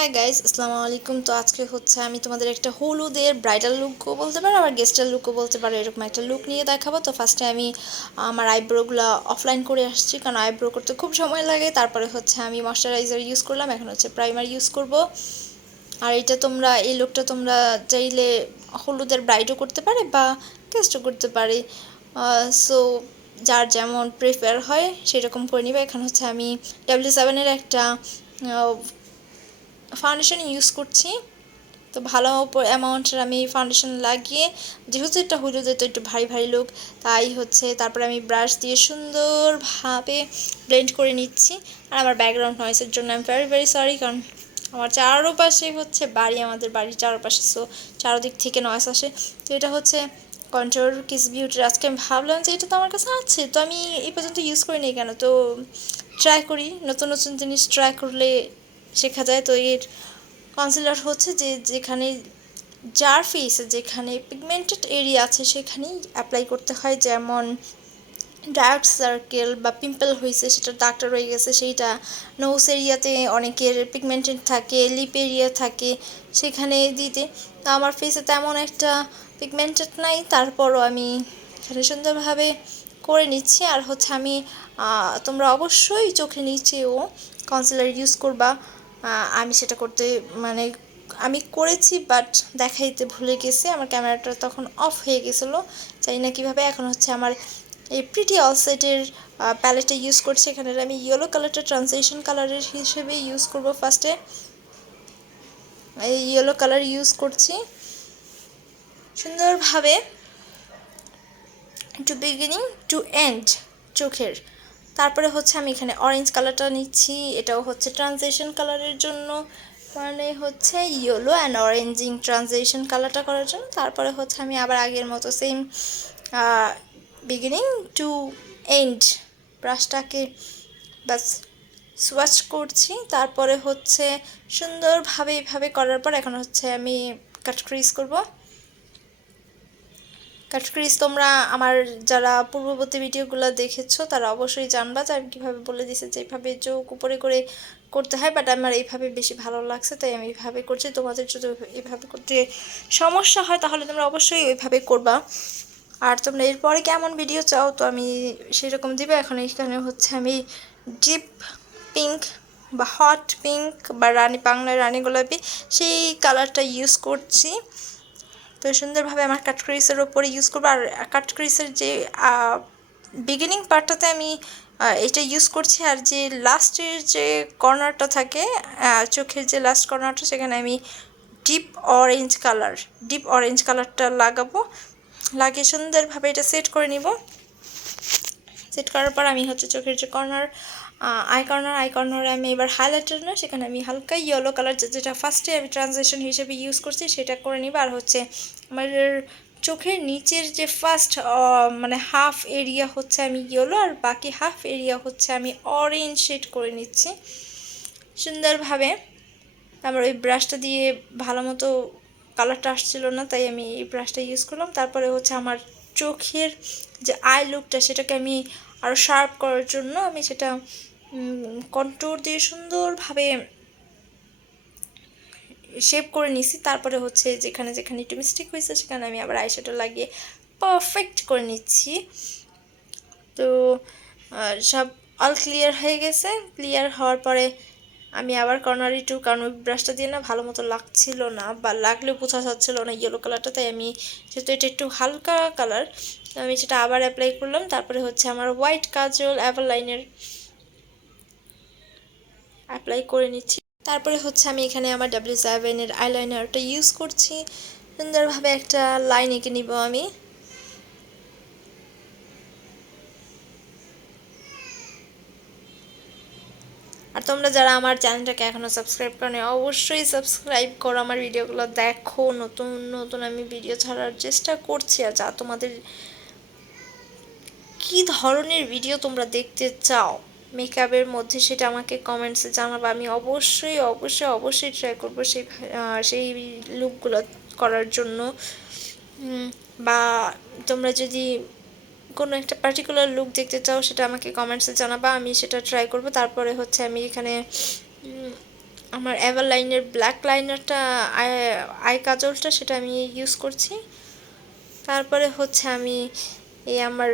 Hi guys, আসসালামু আলাইকুম। তো আজকে হচ্ছে আমি তোমাদের একটা হলুদের ব্রাইডাল লুকও বলতে পারো, আবার গেস্টাল লুকও বলতে পারো, এরকম একটা লুক নিয়ে দেখাবো। তো ফার্স্টে আমি আমার আইব্রোগুলো অফলাইন করে আসছি, কারণ আইব্রো করতে খুব সময় লাগে। তারপরে হচ্ছে আমি ময়শ্চারাইজার ইউজ করলাম, এখন হচ্ছে প্রাইমার ইউজ করব। আর এই লুকটা তোমরা চাইলে হলুদের ব্রাইডও করতে পারে বা গেস্টও করতে পারে। সো যার যেমন প্রেফার হয় সেরকম করে নিবে। এখন হচ্ছে আমি W7-এর একটা ফাউন্ডেশন ইউজ করছি। তো ভালো অ্যামাউন্টের আমি ফাউন্ডেশন লাগিয়ে, যেহেতু এটা হলুদে তো একটু ভারী ভারী লুক, তাই হচ্ছে তারপরে আমি ব্রাশ দিয়ে সুন্দরভাবে ব্লেন্ড করে নিচ্ছি। আর আমার ব্যাকগ্রাউন্ড নয়েসের জন্য আমি ভেরি ভেরি সরি, কারণ আমার চারোপাশে হচ্ছে বাড়ি, আমাদের বাড়ির চারোপাশে, সো চারোদিক থেকে নয়েস আসে। তো এটা হচ্ছে কন্ট্রোল কিস বিউটির। আজকে আমি ভাবলাম যে এটা তো আমার কাছে আছে, তো আমি এই পর্যন্ত ইউজ করিনি কেন, তো ট্রাই করি। নতুন নতুন জিনিস ট্রাই করলে শেখা যায়। তো এর কনসিলার হচ্ছে যেখানে যার ফেসে যেখানে পিগমেন্টেড এরিয়া আছে সেখানেই অ্যাপ্লাই করতে হয়। যেমন ডার্ক সার্কেল বা পিম্পল হয়েছে, সেটা দাগটা রয়ে গেছে, সেইটা নোজ এরিয়াতে অনেকের পিগমেন্টেড থাকে, লিপ এরিয়া থাকে, সেখানে দিতে। তো আমার ফেসে তেমন একটা পিগমেন্টেড নাই, তারপরও আমি এখানে সুন্দরভাবে করে নিচ্ছি। আর হচ্ছে আমি তোমরা অবশ্যই চোখের নিচেও কনসিলার ইউজ করবা। আমি সেটা করতে মানে আমি করেছি, বাট দেখাইতে ভুলে গেছি, আমার ক্যামেরাটা তখন অফ হয়ে গেছিলো, জানি না কীভাবে। এখন হচ্ছে আমার এই প্রিটি অল সেটের প্যালেটটা ইউজ করছি। এখানে আমি ইয়েলো কালারটা ট্রান্সলেশন কালারের হিসেবে ইউজ করব। ফার্স্টে এই ইয়েলো কালার ইউজ করছি সুন্দরভাবে টু বিগিনিং টু এন্ড চোখের। তারপরে হচ্ছে আমি এখানে অরেঞ্জ কালারটা নিচ্ছি, এটাও হচ্ছে ট্রানজিশন কালারের জন্য, মানে হচ্ছে ইয়েলো অ্যান্ড অরেঞ্জিং ট্রানজিশন কালারটা করার জন্য। তারপরে হচ্ছে আমি আবার আগের মতো সেম বিগিনিং টু এন্ড ব্রাশটাকে বাস সোয়াচ করছি। তারপরে হচ্ছে সুন্দরভাবে এইভাবে করার পর এখন হচ্ছে আমি কাট ক্রিজ করব। কাট ক্রিজ তোমরা আমার যারা পূর্ববর্তী ভিডিওগুলো দেখেছো তারা অবশ্যই জানবা যে আমি কীভাবে বলে দিয়েছি যে এইভাবে চোখ উপরে করে করতে হয়, বাট আমার এইভাবে বেশি ভালো লাগছে তাই আমি এইভাবে করছি। তোমাদের যদি এইভাবে করতে সমস্যা হয় তাহলে তোমরা অবশ্যই ওইভাবে করবা। আর তোমরা এরপরে কেমন ভিডিও চাও তো আমি সেরকম দিবে। এখন এখানে হচ্ছে আমি ডিপ পিঙ্ক বা হট পিঙ্ক বা বাংলায় রানী গোলাপি সেই কালারটা ইউজ করছি। তো সুন্দরভাবে আমার কাট ক্রিজের ওপরে ইউজ করবো। আর কাট ক্রিজের যে বিগিনিং পার্টটাতে আমি এটা ইউজ করছি, আর যে লাস্টের যে কর্নারটা থাকে চোখের যে লাস্ট কর্নারটা সেখানে আমি ডিপ অরেঞ্জ কালারটা লাগাবো। লাগিয়ে সুন্দরভাবে এটা সেট করে নিব। সেট করার পর আমি হচ্ছে চোখের যে কর্নার আই কর্নারে আমি এবার হাইলাইটার না, সেখানে আমি হালকা ইয়েলো কালার যেটা ফার্স্টে আমি ট্রানজিশন হিসেবে ইউজ করছি সেটা করে নিব। আর হচ্ছে আমার চোখের নিচের যে ফার্স্ট মানে হাফ এরিয়া হচ্ছে আমি ইয়েলো, আর বাকি হাফ এরিয়া হচ্ছে আমি অরেঞ্জ শেড করে নিচ্ছি সুন্দরভাবে। আমার ওই ব্রাশটা দিয়ে ভালো মতো কালারটা আসছিল না, তাই আমি এই ব্রাশটা ইউজ করলাম। তারপরে হচ্ছে আমার চোখের যে আই লুকটা সেটাকে আমি আরও শার্প করার জন্য আমি সেটা কন্ট্রোল দিয়ে সুন্দরভাবে শেপ করে নিছি। তারপরে হচ্ছে যেখানে যেখানে একটু মিস্টেক হয়েছে সেখানে আমি আবার আইশ্যাডো লাগিয়ে পারফেক্ট করে নিচ্ছি। তো সব অল ক্লিয়ার হয়ে গেছে। ক্লিয়ার হওয়ার পরে আমি আবার কর্নারি টু, কারণ ওই ব্রাশটা দিয়ে না ভালো মতো লাগছিল না, বা লাগলেও বোঝা যাচ্ছিল না ইয়েলো কালারটা, তাই আমি যেহেতু এটা একটু হালকা কালার আমি সেটা আবার অ্যাপ্লাই করলাম। তারপরে হচ্ছে আমার হোয়াইট কাজল লাইনের অ্যাপ্লাই করে নিচ্ছি। তারপরে হচ্ছে আমি এখানে আমার W7-এর আইলাইনারটা ইউজ করছি, সুন্দরভাবে একটা লাইন এঁকে নিব আমি। আর তোমরা যারা আমার চ্যানেলটাকে এখনও সাবস্ক্রাইব করো অবশ্যই সাবস্ক্রাইব করো, আমার ভিডিওগুলো দেখো, নতুন নতুন আমি ভিডিও ছাড়ার চেষ্টা করছি। আর যা তোমাদের কী ধরনের ভিডিও তোমরা দেখতে চাও মেকআপের মধ্যে সেটা আমাকে কমেন্টসে জানাবো, আমি অবশ্যই অবশ্যই অবশ্যই ট্রাই করবো সেই লুকগুলো করার জন্য। বা তোমরা যদি কোনো একটা পার্টিকুলার লুক দেখতে চাও সেটা আমাকে কমেন্টসে জানাবা, আমি সেটা ট্রাই করব। তারপরে হচ্ছে আমি এখানে আমার এভারলাইনের ব্ল্যাক লাইনারটা, আই কাজলটা, সেটা আমি ইউজ করছি। তারপরে হচ্ছে আমি আমার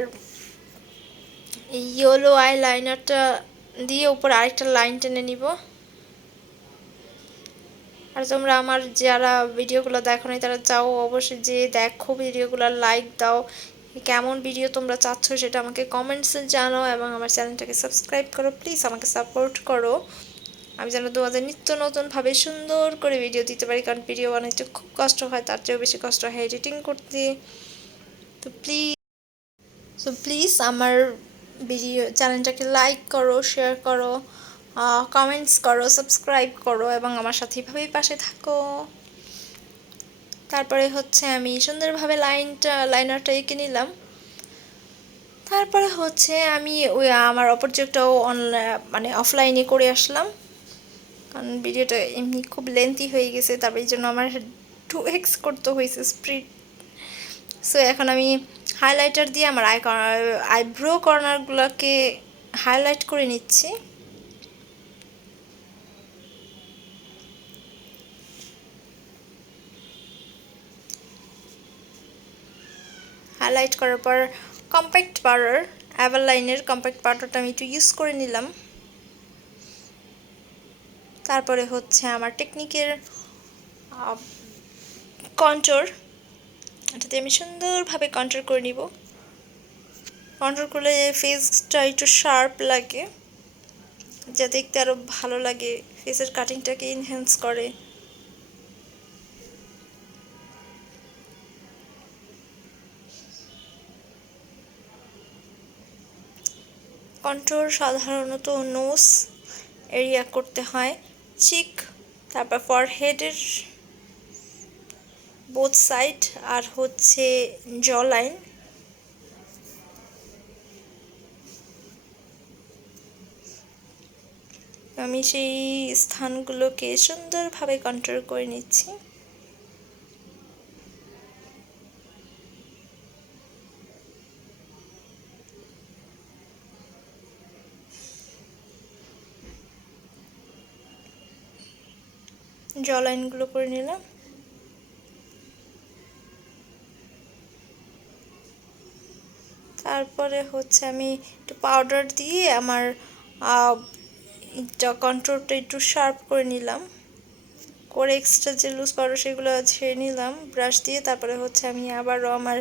ইয়েলো আই লাইনারটা দিয়ে উপরে আরেকটা লাইন টেনে নিব। আর তোমরা আমার যারা ভিডিওগুলো দেখো নাই তারা চাও অবশ্যই যে দেখো ভিডিওগুলো, লাইক দাও, কেমন ভিডিও তোমরা চাচ্ছ সেটা আমাকে কমেন্টসে জানাও, এবং আমার চ্যানেলটাকে সাবস্ক্রাইব করো, প্লিজ আমাকে সাপোর্ট করো। আমি যেন তোমাদের নিত্য নতুনভাবে সুন্দর করে ভিডিও দিতে পারি, কারণ ভিডিও বানাইতে খুব কষ্ট হয়, তার চেয়েও বেশি কষ্ট হয় এডিটিং করতে। তো প্লিজ আমার ভিডিও চ্যানেলটাকে লাইক করো, শেয়ার করো, কমেন্টস করো, সাবস্ক্রাইব করো, এবং আমার সাথে এভাবেই পাশে থাকো। তারপরে হচ্ছে আমি সুন্দরভাবে লাইনারটা এঁকে নিলাম। তারপরে হচ্ছে আমি ওই আমার অপরচেকটাও মানে অফলাইনে করে আসলাম, কারণ ভিডিওটা এমনি খুব লেন্থি হয়ে গেছে, তারপর এই জন্য আমার 2x করতে হয়েছে স্পিড। সো এখন আমি হাইলাইটার দিয়ে আমার আইব্রো কর্নারগুলোকে হাইলাইট করে নিচ্ছি। হাইলাইট করার পর কম্প্যাক্ট পাউডার, এভারলাইনের কম্প্যাক্ট পাউডারটা আমি একটু ইউজ করে নিলাম। তারপরে হচ্ছে আমার টেকনিকের কন্ট্রোর, এটাতে আমি সুন্দরভাবে কন্ট্রোল করে নিব। কন্ট্রোল করলে ফেসটা একটু শার্প লাগে, যা দেখতে আরও ভালো লাগে, ফেসের কাটিংটাকে এনহ্যান্স করে। কন্ট্রোল সাধারণত নোজ এরিয়া করতে হয়, চিক, তারপর ফরহেডের বোথ সাইড, আর হচ্ছে জ লাইন। আমি সেই স্থানগুলোকে সুন্দরভাবে কন্ট্রোল করে নিচ্ছি। জ লাইনগুলো করে নিলাম। তারপরে হচ্ছে আমি একটু পাউডার দিয়ে আমার কন্ট্রোলটা একটু শার্প করে নিলাম, করে এক্সট্রা যে লুজ পাউডার সেগুলো ছেড়ে নিলাম ব্রাশ দিয়ে। তারপরে হচ্ছে আমি আবারও আমার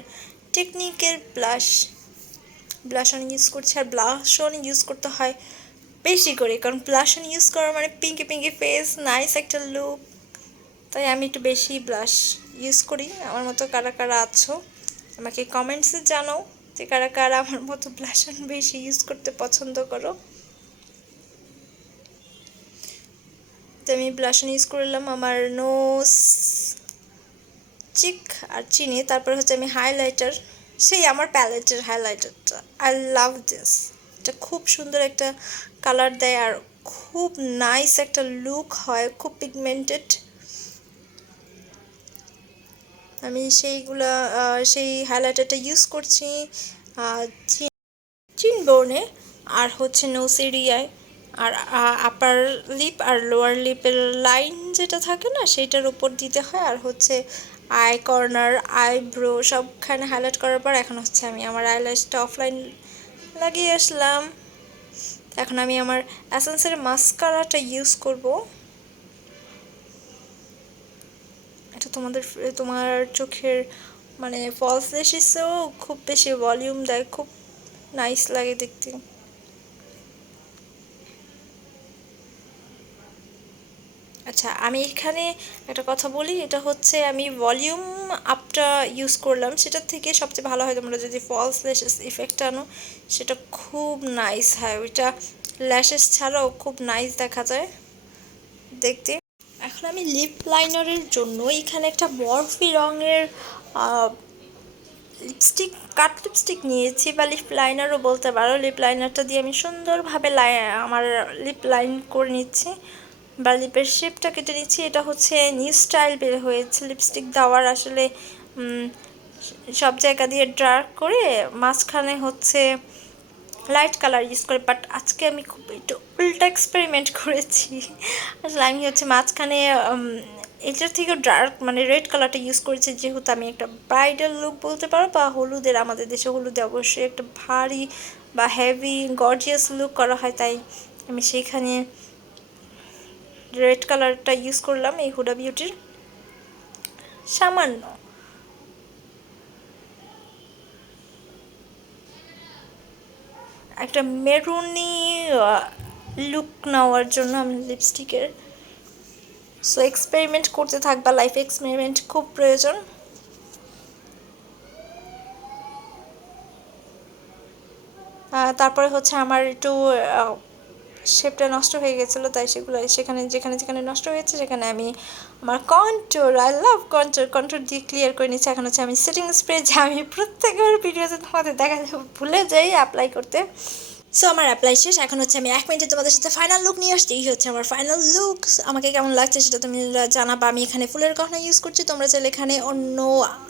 টেকনিকের ব্লাশ অন ইউজ করছি। আর ব্লাশ অন ইউজ করতে হয় বেশি করে, কারণ ব্লাশ অন ইউজ করা মানে পিঙ্কি পিঙ্কি ফেস, নাইস একটা লুক, তাই আমি একটু বেশি ব্লাশ ইউজ করি। আমার মতো কারা কারা আছো আমাকে কমেন্টসে জানাও যে কারা কারা আমার মতো ব্লাশ অন বেশি ইউজ করতে পছন্দ করো। তো আমি ব্লাশ অন ইউজ করলাম আমার নোজ, চিক আর চিনি। তারপর হচ্ছে আমি হাইলাইটার, সেই আমার প্যালেটের হাইলাইটারটা, আই লাভ দিস। এটা খুব সুন্দর একটা কালার দেয় আর খুব নাইস একটা লুক হয়, খুব পিগমেন্টেড। আমি সেই হাইলাইটারটা ইউজ করছি চিন বোনে, আর হচ্ছে নোজ এরিয়ায়, আর আপার লিপ আর লোয়ার লিপের লাইন যেটা থাকে না সেইটার উপর দিতে হয়, আর হচ্ছে আই কর্নার, আইব্রো সবখানে হাইলাইট করার পর এখন হচ্ছে আমি আমার আইল্যাশটা অফলাইন লাগিয়ে আসলাম। এখন আমি আমার অ্যাসেন্সের মাস্কারাটা ইউজ করব। এটা তোমার চোখের মানে ফলস ল্যাশেসেও খুব বেশি ভলিউম দেয়, খুব নাইস লাগে দেখতে। আচ্ছা, আমি এখানে একটা কথা বলি, এটা হচ্ছে আমি ভলিউম আপটা ইউজ করলাম, সেটার থেকে সবচেয়ে ভালো হয় তোমরা যদি ফলস ল্যাশেস ইফেক্ট আনো, সেটা খুব নাইস হয়, ওইটা ল্যাশেস ছাড়াও খুব নাইস দেখা যায় দেখতে। এখন আমি লিপ লাইনারের জন্য এখানে একটা মরফি রঙের লিপস্টিক, কাট লিপস্টিক নিয়েছি, বা লিপ লাইনারও বলতে পারো। লিপ লাইনারটা দিয়ে আমি সুন্দরভাবে আমার লিপ লাইন করে নিচ্ছি, বা লিপের শেপটা কেটে নিচ্ছি। এটা হচ্ছে নিউ স্টাইল বের হয়েছে লিপস্টিক দেওয়ার, আসলে সব জায়গা দিয়ে ডার্ক করে মাঝখানে হচ্ছে লাইট কালার ইউজ করে, বাট আজকে আমি খুব একটু উল্টা এক্সপেরিমেন্ট করেছি। আসলে আমি হচ্ছে মাঝখানে এটার থেকে ডার্ক মানে রেড কালারটা ইউজ করেছি, যেহেতু আমি একটা ব্রাইডাল লুক বলতে পারো, বা হলুদের, আমাদের দেশে হলুদে অবশ্যই একটা ভারী বা হেভি গর্জিয়াস লুক করা হয়, তাই আমি সেইখানে রেড কালারটা ইউজ করলাম এই হুডা বিউটির। সামান্য একটা মেরুনি লুক নেওয়ার জন্য আমি লিপস্টিকের। সো এক্সপেরিমেন্ট করতে থাকবা, লাইফে এক্সপেরিমেন্ট খুব প্রয়োজন। তারপরে হচ্ছে আমার একটু শেপটা নষ্ট হয়ে গেছিলো, তাই সেগুলো সেখানে যেখানে যেখানে নষ্ট হয়েছে সেখানে আমি আমার কন্ট্রোর, আই লাভ কন্ট্রোর দিয়ে ক্লিয়ার করে নিচ্ছি। এখন হচ্ছে আমি সেটিং স্প্রে, যে আমি প্রত্যেকবার ভিডিওতে তোমাদের দেখা ভুলে যাই অ্যাপ্লাই করতে। সো আমার অ্যাপ্লাই শেষ, এখন হচ্ছে আমি 1 মিনিটে তোমাদের সাথে ফাইনাল লুক নিয়ে আসছি। এই হচ্ছে আমার ফাইনাল লুক, আমাকে কেমন লাগছে সেটা তুমি জানাবা। আমি এখানে ফুলের গহনা ইউজ করছি, তোমরা চাইলে এখানে অন্য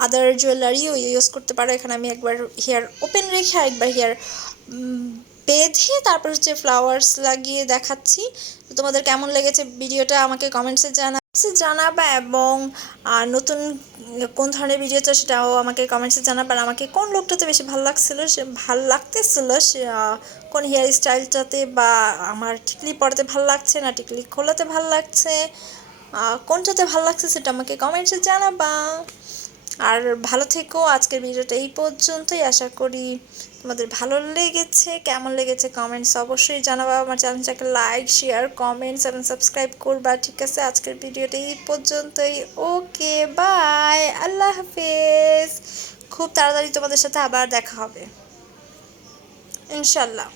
আদার জুয়েলারিও ইউজ করতে পারো। এখানে আমি একবার হেয়ার ওপেন রেখে আরেকবার হেয়ার বেঁধে তারপর হচ্ছে ফ্লাওয়ার্স লাগিয়ে দেখাচ্ছি। তো তোমাদের কেমন লেগেছে ভিডিওটা আমাকে কমেন্টসে জানাবা, এবং নতুন কোন ধরনের ভিডিও চাও সেটাও আমাকে কমেন্টসে জানাবা। আর আমাকে কোন লুকটাতে বেশি ভালো লাগছিলো, সে ভালো লাগতেছিল, সে কোন হেয়ার স্টাইলটাতে, বা আমার টিকলি পরাতে ভালো লাগছে না টিকলি খোলাতে ভালো লাগছে, কোনটাতে ভালো লাগছে সেটা আমাকে কমেন্টসে জানাবা। আর ভালো থেকো। আজকের ভিডিওটা এই পর্যন্তই, আশা করি তোমাদের ভালো লেগেছে। কেমন লেগেছে কমেন্টস অবশ্যই জানাবা। আমার চ্যানেলটাকে লাইক, শেয়ার, কমেন্টস এবং সাবস্ক্রাইব করবা। ঠিক আছে, আজকের ভিডিওটা এই পর্যন্তই। ওকে, বাই, আল্লাহ হাফেজ। খুব তাড়াতাড়ি তোমাদের সাথে আবার দেখা হবে ইনশাল্লাহ।